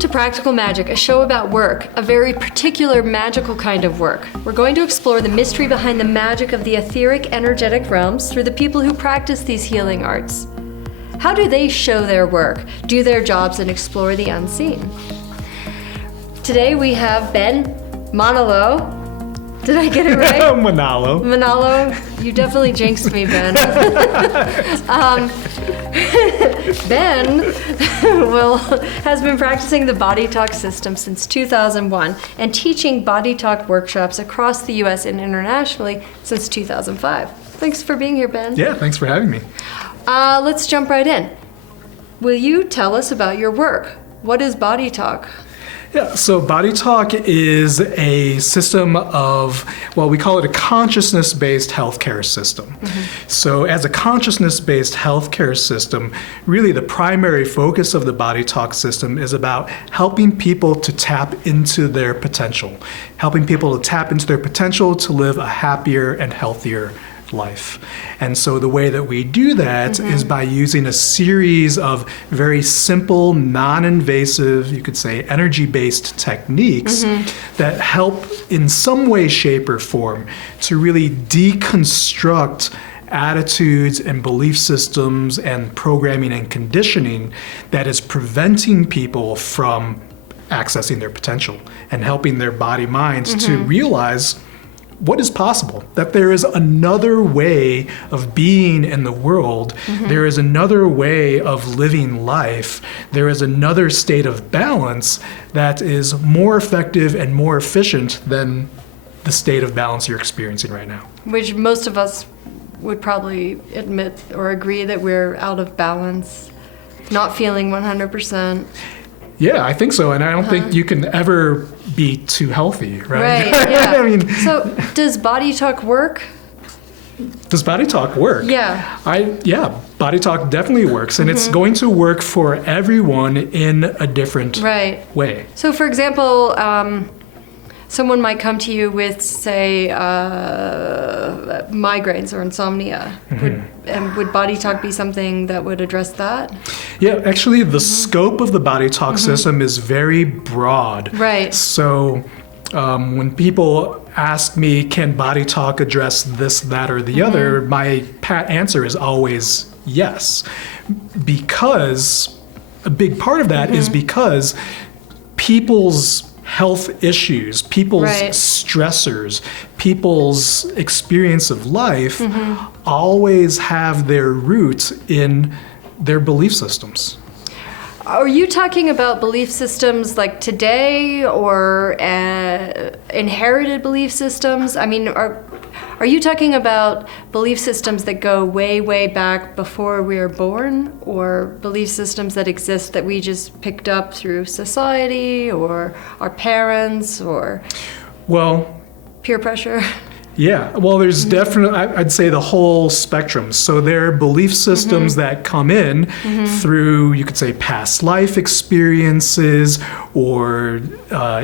to Practical Magick, a show about work, a very particular magical kind of work. We're going to explore the mystery behind the magic of the etheric, energetic realms through the people who practice these healing arts. How do they show their work, do their jobs, and explore the unseen? Today we have Ben Manalo. Did I get it right? Manalo. Manalo, you definitely jinxed me, Ben. Ben has been practicing the BodyTalk system since 2001 and teaching BodyTalk workshops across the U.S. and internationally since 2005. Thanks for being here, Ben. Yeah, thanks for having me. Let's jump right in. Will you tell us about your work? What is BodyTalk? Yeah, so BodyTalk is a system of, well, we call it a consciousness-based healthcare system. Mm-hmm. So as a consciousness-based healthcare system, really the primary focus of the BodyTalk system is about helping people to tap into their potential, helping people to tap into their potential to live a happier and healthier life. And so the way that we do that is by using a series of very simple, non-invasive, you could say energy-based techniques that help in some way, shape, or form to really deconstruct attitudes and belief systems and programming and conditioning that is preventing people from accessing their potential and helping their body minds to realize what is possible, that there is another way of being in the world, there is another way of living life, there is another state of balance that is more effective and more efficient than the state of balance you're experiencing right now. Which most of us would probably admit or agree that we're out of balance, not feeling 100%. Yeah, I think so, and I don't think you can ever be too healthy, right? Right, yeah. I mean, so does BodyTalk work? Does BodyTalk work? Yeah. BodyTalk definitely works, and it's going to work for everyone in a different way. So for example, someone might come to you with, say, migraines or insomnia. Would BodyTalk be something that would address that? Yeah, actually the scope of the BodyTalk system is very broad. Right. So when people ask me, can BodyTalk address this, that, or the other, my pat answer is always yes. Because a big part of that is because people's health issues, people's stressors, people's experience of life always have their roots in their belief systems. Are you talking about belief systems like today or inherited belief systems? I mean, are you talking about belief systems that go way, way back before we were born, or belief systems that exist that we just picked up through society or our parents or peer pressure? Yeah, well, there's definitely, I'd say the whole spectrum. So there are belief systems that come in through, you could say, past life experiences or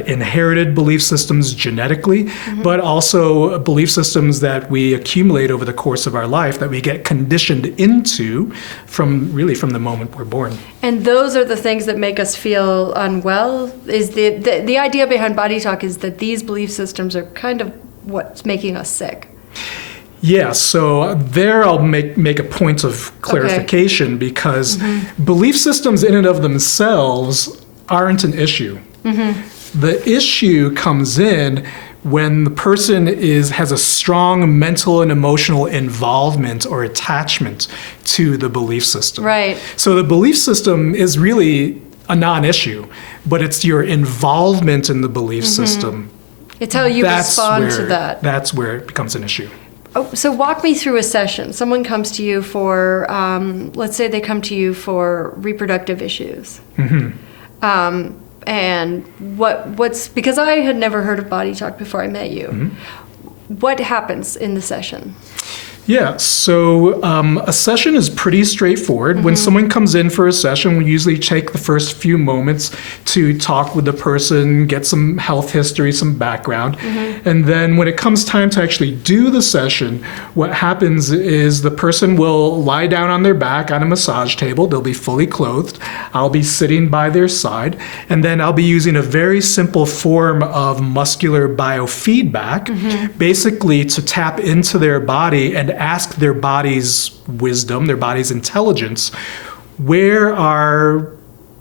inherited belief systems genetically, but also belief systems that we accumulate over the course of our life that we get conditioned into from the moment we're born. And those are the things that make us feel unwell? Is the idea behind BodyTalk is that these belief systems are kind of what's making us sick? Yeah, so there I'll make a point of clarification because belief systems in and of themselves aren't an issue. The issue comes in when the person has a strong mental and emotional involvement or attachment to the belief system. Right. So the belief system is really a non-issue, but it's your involvement in the belief system. It's how you respond to that. That's where it becomes an issue. Oh, so walk me through a session. Someone comes to you for, let's say they come to you for reproductive issues. And what's, because I had never heard of BodyTalk before I met you, what happens in the session? Yeah, so a session is pretty straightforward. When someone comes in for a session, we usually take the first few moments to talk with the person, get some health history, some background. And then when it comes time to actually do the session, what happens is the person will lie down on their back on a massage table. They'll be fully clothed. I'll be sitting by their side. And then I'll be using a very simple form of muscular biofeedback, basically to tap into their body and ask their body's wisdom, their body's intelligence, where are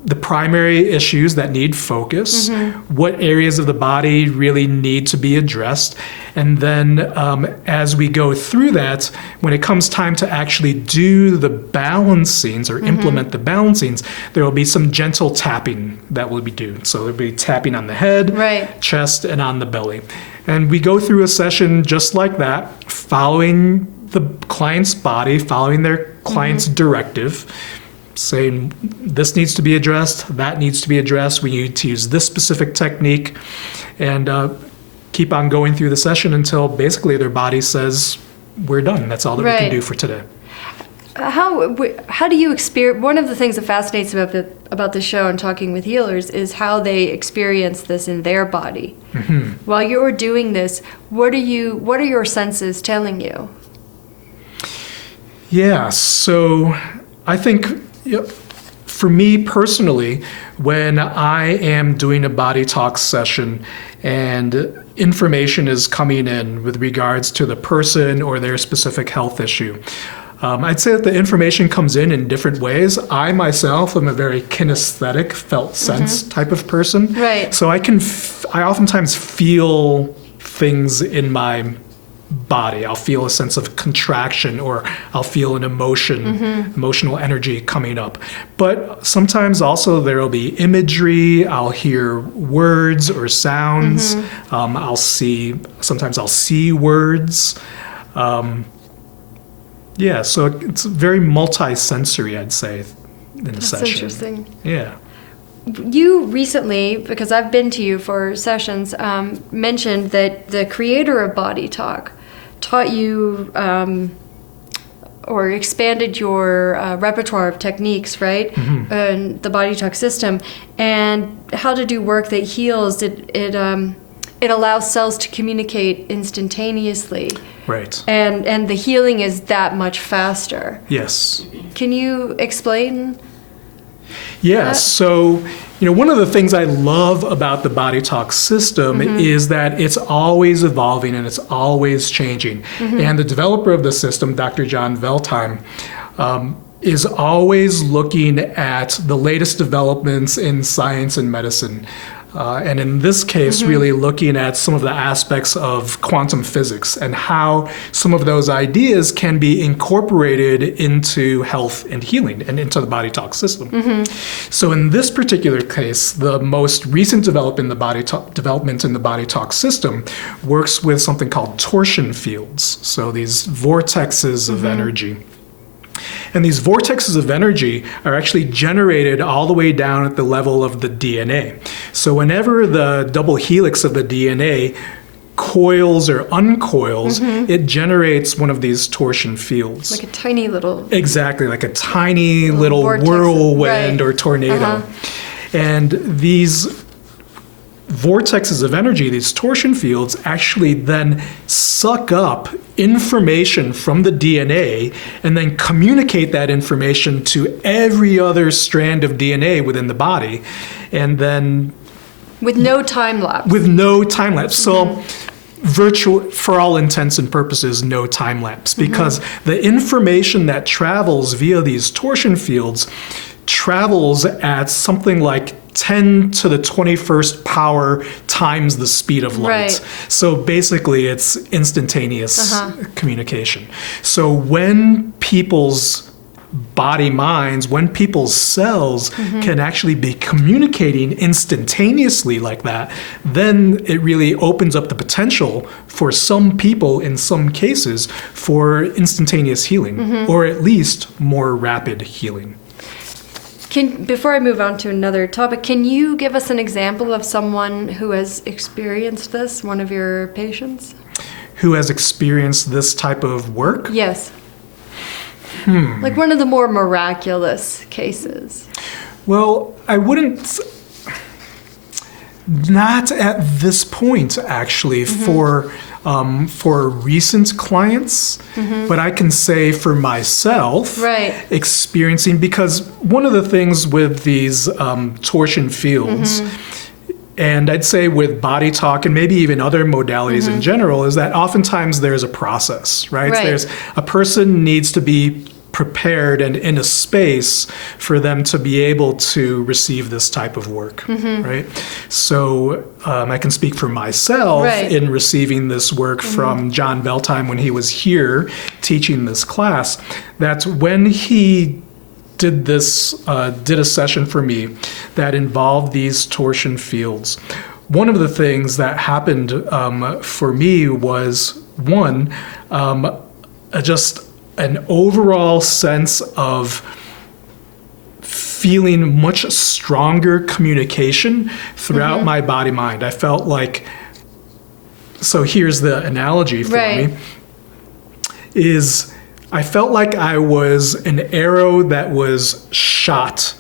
the primary issues that need focus, what areas of the body really need to be addressed, and then as we go through that, when it comes time to actually do the balancings or implement the balancings, there will be some gentle tapping that will be done. So there'll be tapping on the head, chest, and on the belly. And we go through a session just like that, following the client's body, following their client's directive, saying this needs to be addressed, that needs to be addressed, we need to use this specific technique, and keep on going through the session until basically their body says, we're done, that's all that we can do for today. How do you experience, one of the things that fascinates me about the show and talking with healers is how they experience this in their body. While you're doing this, what are your senses telling you? Yeah, so I think for me personally, when I am doing a BodyTalk session and information is coming in with regards to the person or their specific health issue, I'd say that the information comes in different ways. I myself am a very kinesthetic, felt sense type of person. So I oftentimes feel things in my body. I'll feel a sense of contraction, or I'll feel an emotional energy coming up. But sometimes also there will be imagery. I'll hear words or sounds. Sometimes I'll see words. Yeah, so it's very multi-sensory, I'd say, in the session. That's interesting. Yeah. You recently, because I've been to you for sessions, mentioned that the creator of BodyTalk taught you or expanded your repertoire of techniques, right? And the BodyTalk system, and how to do work that heals. It allows cells to communicate instantaneously. Right. And the healing is that much faster. Yes. Can you explain? Yeah, so one of the things I love about the BodyTalk system is that it's always evolving and it's always changing. And the developer of the system, Dr. John Veltheim, is always looking at the latest developments in science and medicine. And in this case, really looking at some of the aspects of quantum physics and how some of those ideas can be incorporated into health and healing and into the BodyTalk system. So in this particular case, the most recent development in the BodyTalk system works with something called torsion fields. So these vortexes of energy. And these vortexes of energy are actually generated all the way down at the level of the DNA. So whenever the double helix of the DNA coils or uncoils, it generates one of these torsion fields. Like a tiny little... Exactly, like a tiny little whirlwind or tornado. And these vortexes of energy, these torsion fields, actually then suck up information from the DNA and then communicate that information to every other strand of DNA within the body. And then... With no time lapse. With no time lapse. So virtual, for all intents and purposes, no time lapse, because the information that travels via these torsion fields travels at something like 10 to the 21st power times the speed of light. So basically it's instantaneous communication. So when people's body minds, when people's cells can actually be communicating instantaneously like that, then it really opens up the potential for some people, in some cases, for instantaneous healing, or at least more rapid healing. Before I move on to another topic, can you give us an example of someone who has experienced this, one of your patients? who has experienced this type of work? Yes. Like one of the more miraculous cases. Well, I wouldn't, not at this point, actually, for recent clients, but I can say for myself, experiencing, because one of the things with these torsion fields, and I'd say with BodyTalk and maybe even other modalities in general, is that oftentimes there's a process, right? There's a person needs to be prepared and in a space for them to be able to receive this type of work, right? So I can speak for myself in receiving this work from John Veltheim when he was here teaching this class, that when he did a session for me that involved these torsion fields, one of the things that happened for me was, one, just an overall sense of feeling much stronger communication throughout my body-mind. I felt like, so here's the analogy for me, is I felt like I was an arrow that was shot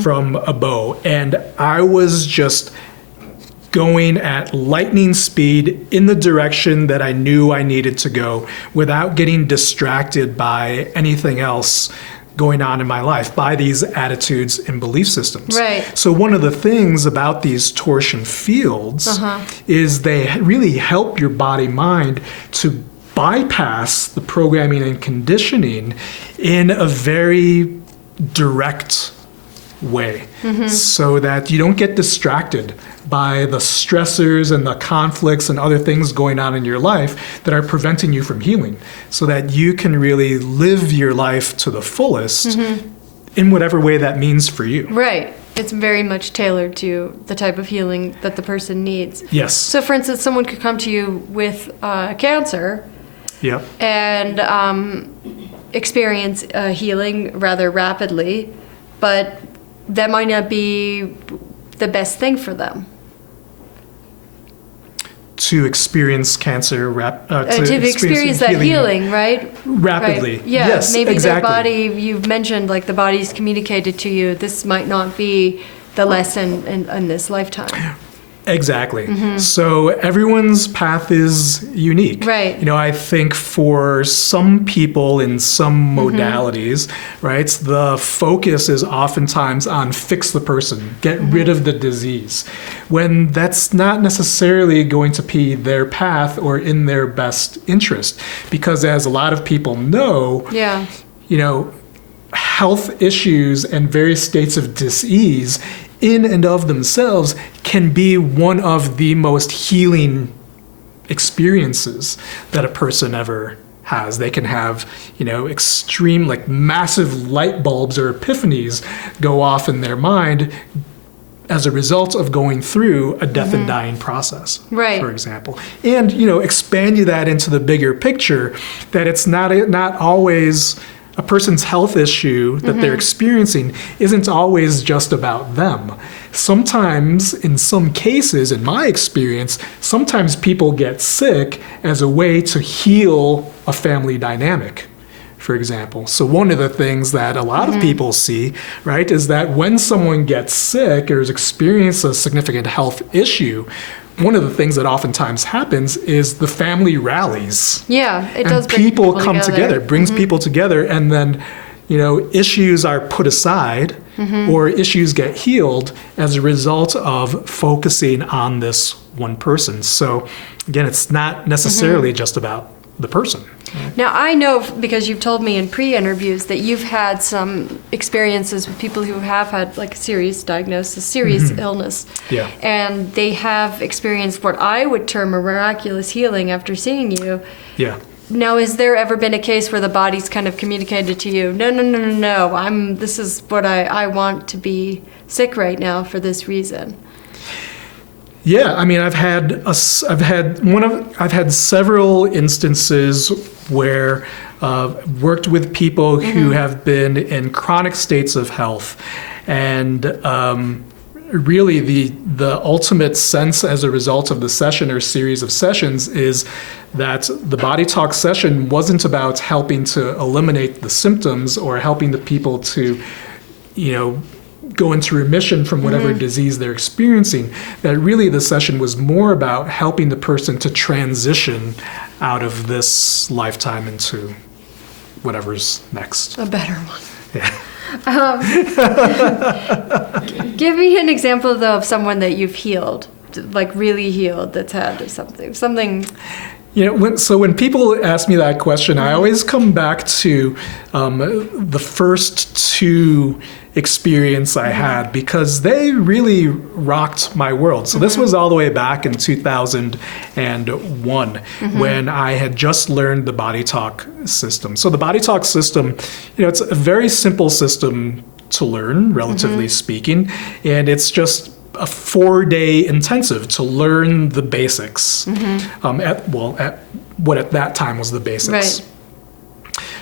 from a bow, and I was just going at lightning speed in the direction that I knew I needed to go without getting distracted by anything else going on in my life, by these attitudes and belief systems. So one of the things about these torsion fields is they really help your body-mind to bypass the programming and conditioning in a very direct way, so that you don't get distracted by the stressors and the conflicts and other things going on in your life that are preventing you from healing, so that you can really live your life to the fullest in whatever way that means for you. It's very much tailored to the type of healing that the person needs. So for instance, someone could come to you with cancer and experience healing rather rapidly, but that might not be the best thing for them. To experience cancer, to experience that healing, rapidly. Yes, maybe exactly. the body, you've mentioned, like the body's communicated to you, this might not be the lesson in this lifetime. Exactly. So everyone's path is unique. You know, I think for some people in some modalities, the focus is oftentimes on fix the person, get rid of the disease, when that's not necessarily going to be their path or in their best interest. Because as a lot of people know, you know, health issues and various states of dis-ease in and of themselves can be one of the most healing experiences that a person ever has. They can have, you know, extreme, like massive light bulbs or epiphanies go off in their mind as a result of going through a death and dying process, for example. And, you know, expand you that into the bigger picture, that it's not always a person's health issue that they're experiencing isn't always just about them. Sometimes, in some cases, in my experience, sometimes people get sick as a way to heal a family dynamic, for example. So one of the things that a lot of people see, is that when someone gets sick or has experienced a significant health issue, one of the things that oftentimes happens is the family rallies. It does bring people come together, brings people together, and then, you know, issues are put aside or issues get healed as a result of focusing on this one person. So again, it's not necessarily just about the person. Now, I know, because you've told me in pre-interviews, that you've had some experiences with people who have had like a serious diagnosis, serious illness. And they have experienced what I would term a miraculous healing after seeing you. Now, has there ever been a case where the body's kind of communicated to you, no, this is what I want to be sick right now for this reason? I mean, I've had several instances where worked with people who have been in chronic states of health, and really the ultimate sense as a result of the session or series of sessions is that the BodyTalk session wasn't about helping to eliminate the symptoms or helping the people to, go into remission from whatever disease they're experiencing. That really the session was more about helping the person to transition out of this lifetime into whatever's next. A better one. Yeah. Give me an example, though, of someone that you've healed, like really healed, that's had something. When people ask me that question, I always come back to the first two experience I had, because they really rocked my world. So this was all the way back in 2001 when I had just learned the BodyTalk system. So the BodyTalk system, it's a very simple system to learn, relatively speaking, and it's just a 4-day intensive to learn the basics, at what at that time was the basics. Right.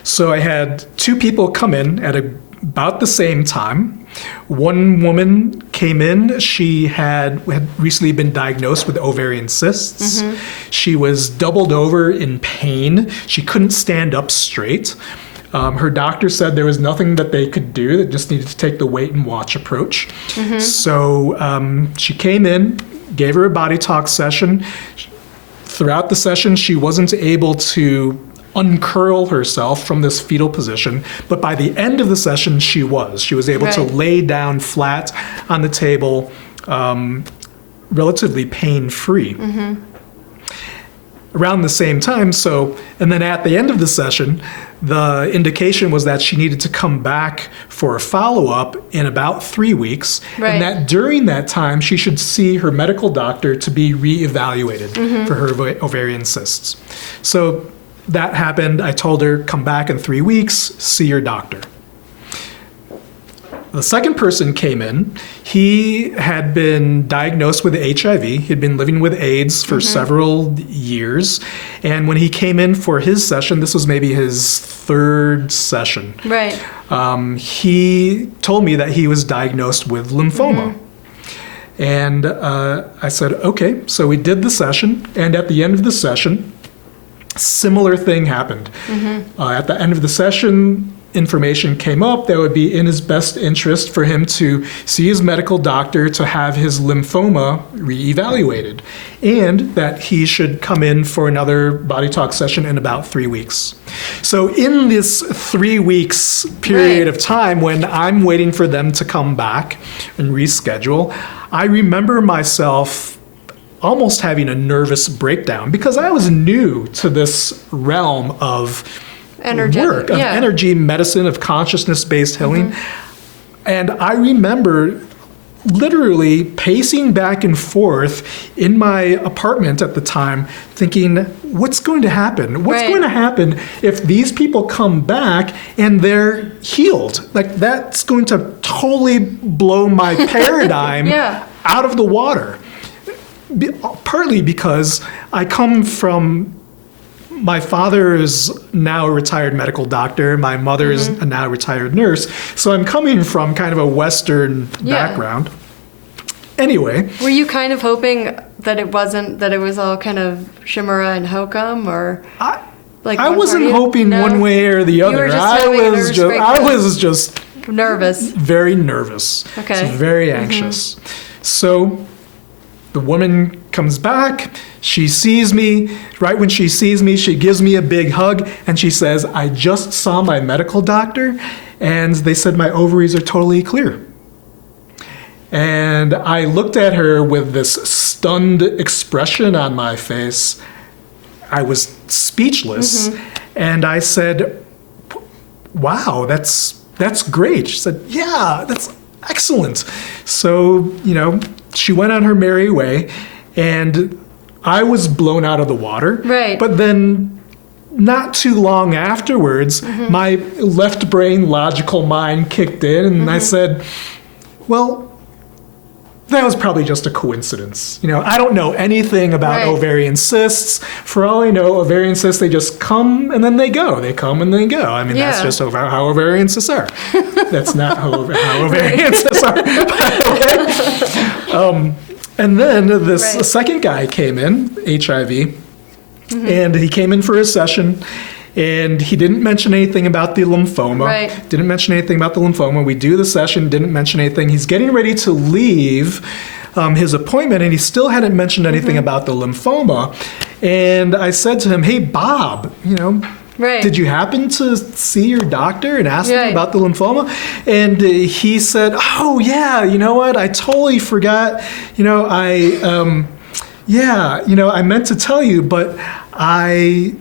So I had two people come in at about the same time. One woman came in, she had recently been diagnosed with ovarian cysts. She was doubled over in pain. She couldn't stand up straight. Her doctor said there was nothing that they could do, they just needed to take the wait and watch approach. So she came in, gave her a BodyTalk session. Throughout the session, she wasn't able to uncurl herself from this fetal position, but by the end of the session, she was able to lay down flat on the table, relatively pain-free. Around the same time, and then at the end of the session, the indication was that she needed to come back for a follow-up in about 3 weeks, and that during that time, she should see her medical doctor to be reevaluated for her ovarian cysts. So that happened. I told her, come back in 3 weeks, see your doctor. The second person came in. He had been diagnosed with HIV. He'd been living with AIDS for several years. And when he came in for his session, this was maybe his third session. Right. He told me that he was diagnosed with lymphoma. And I said, okay. So we did the session. And at the end of the session, similar thing happened. At the end of the session, information came up that would be in his best interest for him to see his medical doctor to have his lymphoma reevaluated, and that he should come in for another BodyTalk session in about 3 weeks. So in this 3 weeks period of time when I'm waiting for them to come back and reschedule, I remember myself almost having a nervous breakdown because I was new to this realm of work, of energy medicine, of consciousness-based healing. And I remember literally pacing back and forth in my apartment at the time thinking, what's going to happen? What's going to happen if these people come back and they're healed? Like, that's going to totally blow my paradigm out of the water. Partly because I come from, my father is now a retired medical doctor. My mother is a now retired nurse. So I'm coming from kind of a Western background. Anyway. Were you kind of hoping that it was all kind of Chimera and hokum, or? I wasn't hoping one way or the other. I was just nervous. Very nervous. Okay. So very anxious. So the woman comes back, she sees me. Right when she sees me, she gives me a big hug, and she says, I just saw my medical doctor, and they said my ovaries are totally clear. And I looked at her with this stunned expression on my face. I was speechless, and I said, wow, that's great. She said, yeah, that's excellent. So, she went on her merry way, and I was blown out of the water. Right. But then not too long afterwards, my left brain logical mind kicked in, and I said, well, that was probably just a coincidence. I don't know anything about Right. ovarian cysts. For all I know, ovarian cysts, they just come and then they go. They come and they go. I mean, that's Yeah. just how ovarian cysts are. That's not how ovarian cysts are, by the way. And then this Right. second guy came in, HIV, and he came in for his session. And he didn't mention anything about the lymphoma. Right. Didn't mention anything about the lymphoma. We do the session, didn't mention anything. He's getting ready to leave his appointment, and he still hadn't mentioned anything about the lymphoma. And I said to him, "Hey, Bob, Right. did you happen to see your doctor and ask him Right. about the lymphoma?" And he said, "Oh, yeah, you know what? I totally forgot. I meant to tell you, but I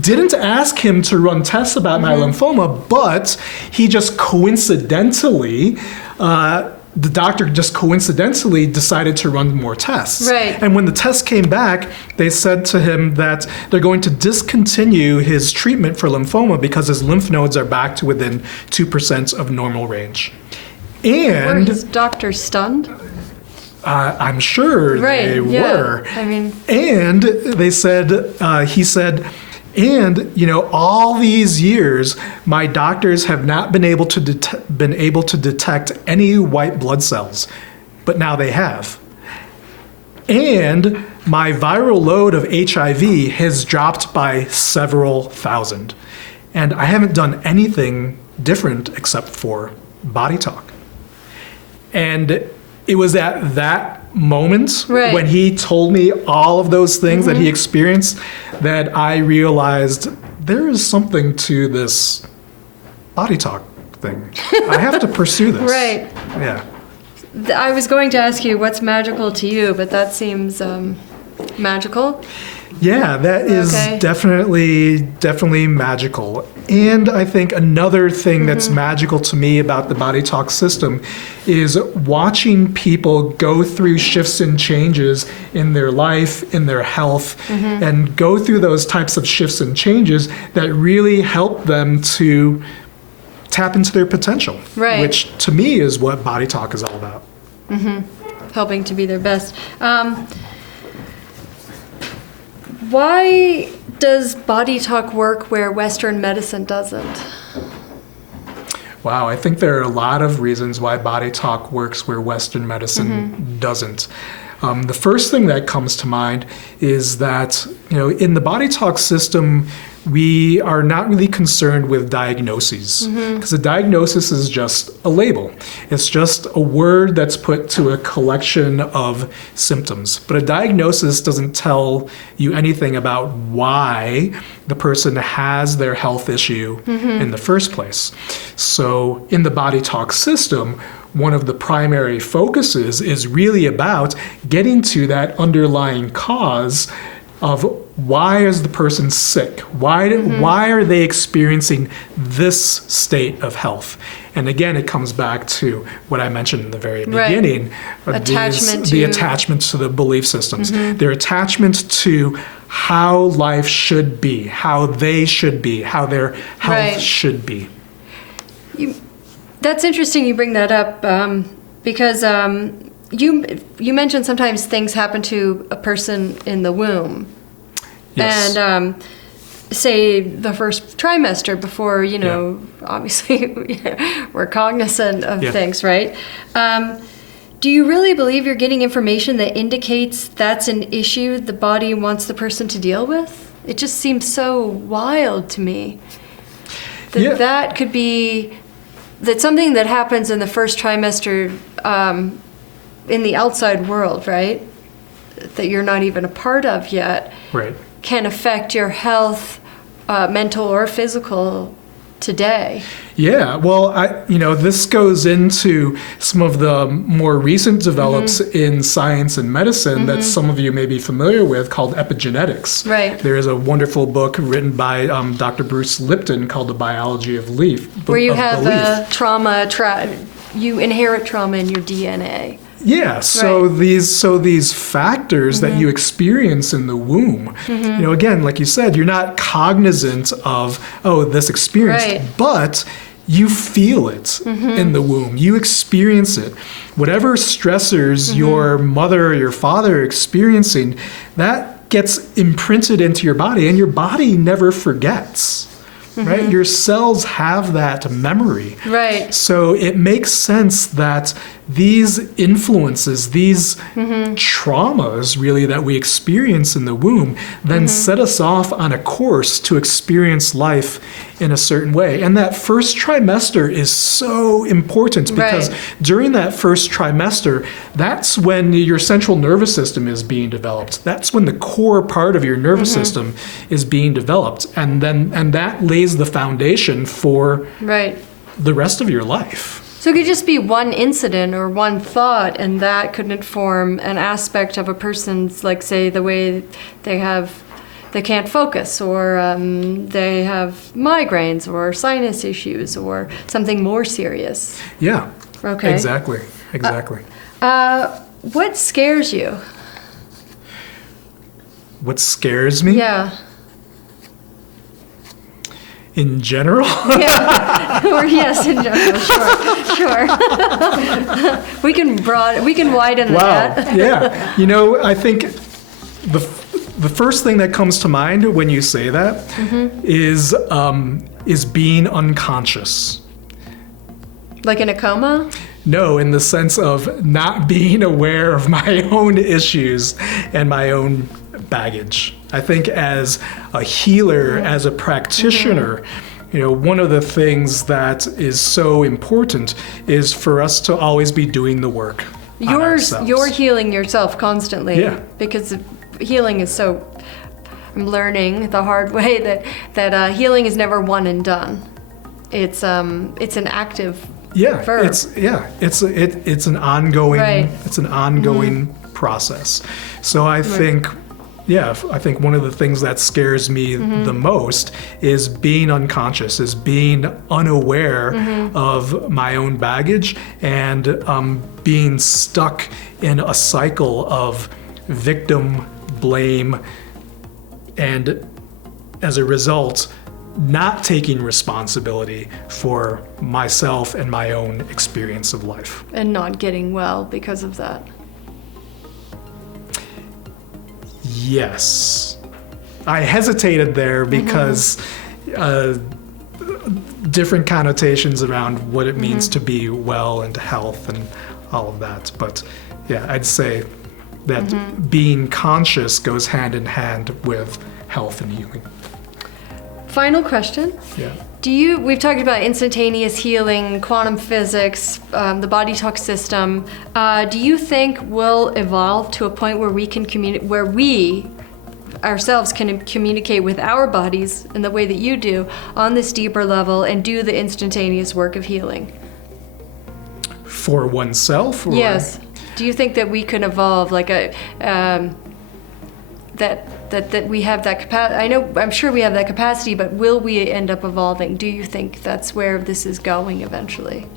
didn't ask him to run tests about my lymphoma, but he just coincidentally, the doctor just coincidentally decided to run more tests. Right. And when the tests came back, they said to him that they're going to discontinue his treatment for lymphoma because his lymph nodes are back to within 2% of normal range." Were And his doctors stunned? I'm sure Right. they yeah. were. I mean, And they said, he said, "And all these years, my doctors have not been able to detect any white blood cells, but now they have. And my viral load of HIV has dropped by several thousand, and I haven't done anything different except for BodyTalk." And it was at that moment Right. when he told me all of those things that he experienced that I realized there is something to this BodyTalk thing. I have to pursue this. Right. Yeah. I was going to ask you what's magical to you, but that seems magical. Yeah, that is Okay. definitely magical. And I think another thing that's magical to me about the BodyTalk system is watching people go through shifts and changes in their life, in their health, and go through those types of shifts and changes that really help them to tap into their potential. Right. Which to me is what BodyTalk is all about. Helping to be their best. Why does BodyTalk work where Western medicine doesn't? Wow, I think there are a lot of reasons why BodyTalk works where Western medicine doesn't. The first thing that comes to mind is that, in the BodyTalk system, we are not really concerned with diagnoses, because a diagnosis is just a label. It's just a word that's put to a collection of symptoms. But a diagnosis doesn't tell you anything about why the person has their health issue in the first place. So in the BodyTalk system, one of the primary focuses is really about getting to that underlying cause of why is the person sick? Why are they experiencing this state of health? And again, it comes back to what I mentioned in the very beginning. The attachment to the belief systems. Their attachment to how life should be, how they should be, how their health should be. That's interesting you bring that up because you mentioned sometimes things happen to a person in the womb. Yes. And say the first trimester before, obviously we're cognizant of things, right? Do you really believe you're getting information that indicates that's an issue the body wants the person to deal with? It just seems so wild to me that could be that something that happens in the first trimester in the outside world, right, that you're not even a part of yet, right, can affect your health, mental or physical, today. Yeah, well, this goes into some of the more recent develops in science and medicine that some of you may be familiar with called epigenetics. Right. There is a wonderful book written by Dr. Bruce Lipton called The Biology of Belief. Where you have you inherit trauma in your DNA. Yeah, so these factors that you experience in the womb, again, like you said, you're not cognizant of, this experience, but you feel it in the womb. You experience it. Whatever stressors your mother or your father are experiencing, that gets imprinted into your body, and your body never forgets. Right? Your cells have that memory. Right. So it makes sense that these influences, these traumas really that we experience in the womb, then set us off on a course to experience life in a certain way. And that first trimester is so important because during that first trimester, that's when your central nervous system is being developed. That's when the core part of your nervous system is being developed. And that lays the foundation for the rest of your life. So it could just be one incident or one thought, and that could inform an aspect of a person's, like, say, the way they can't focus, or they have migraines or sinus issues or something more serious. Yeah. Okay. Exactly. What scares you? What scares me? Yeah. In general? Yeah. Or yes, in general. Sure. We can widen that. Yeah. You know, I think the first thing that comes to mind when you say that is being unconscious. Like in a coma? No, in the sense of not being aware of my own issues and my own baggage. I think as a healer, as a practitioner, you know, one of the things that is so important is for us to always be doing the work on ourselves. You're healing yourself constantly. Yeah. Because healing is so, I'm learning the hard way that healing is never one and done. It's an active verb. It's an ongoing process. So I think one of the things that scares me the most is being unconscious, is being unaware of my own baggage, and being stuck in a cycle of victim blame, and as a result, not taking responsibility for myself and my own experience of life. And not getting well because of that. Yes. I hesitated there because different connotations around what it means to be well and health and all of that. But yeah, I'd say that being conscious goes hand in hand with health and healing. Final question. Yeah. We've talked about instantaneous healing, quantum physics, the BodyTalk system. Do you think we'll evolve to a point where we ourselves can communicate with our bodies in the way that you do on this deeper level and do the instantaneous work of healing? For oneself? Or? Yes. Do you think that we can evolve like that we have that capacity? I'm sure we have that capacity, but will we end up evolving? Do you think that's where this is going eventually?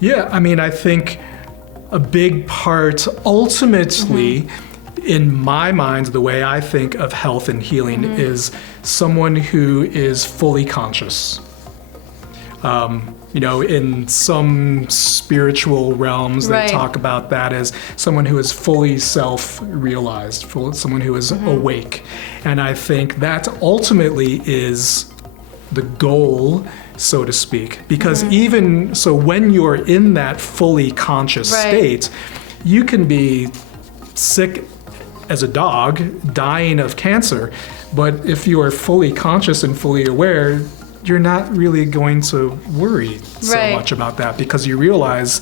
Yeah, I mean, I think a big part, ultimately, in my mind, the way I think of health and healing is someone who is fully conscious. You know, in some spiritual realms, they talk about that as someone who is fully self-realized, someone who is awake. And I think that ultimately is the goal, so to speak. Because even so, when you're in that fully conscious state, you can be sick as a dog, dying of cancer, but if you are fully conscious and fully aware, you're not really going to worry so much about that, because you realize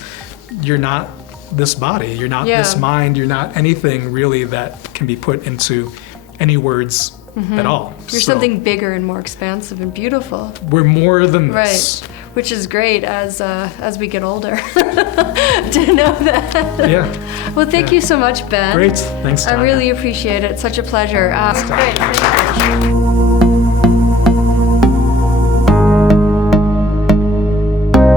you're not this body, you're not this mind, you're not anything really that can be put into any words at all. You're something bigger and more expansive and beautiful. We're more than this. Right, which is great as we get older to know that. Yeah. Well, thank you so much, Ben. Great, thanks, Tania. I really appreciate it. It's such a pleasure. Great, thank you.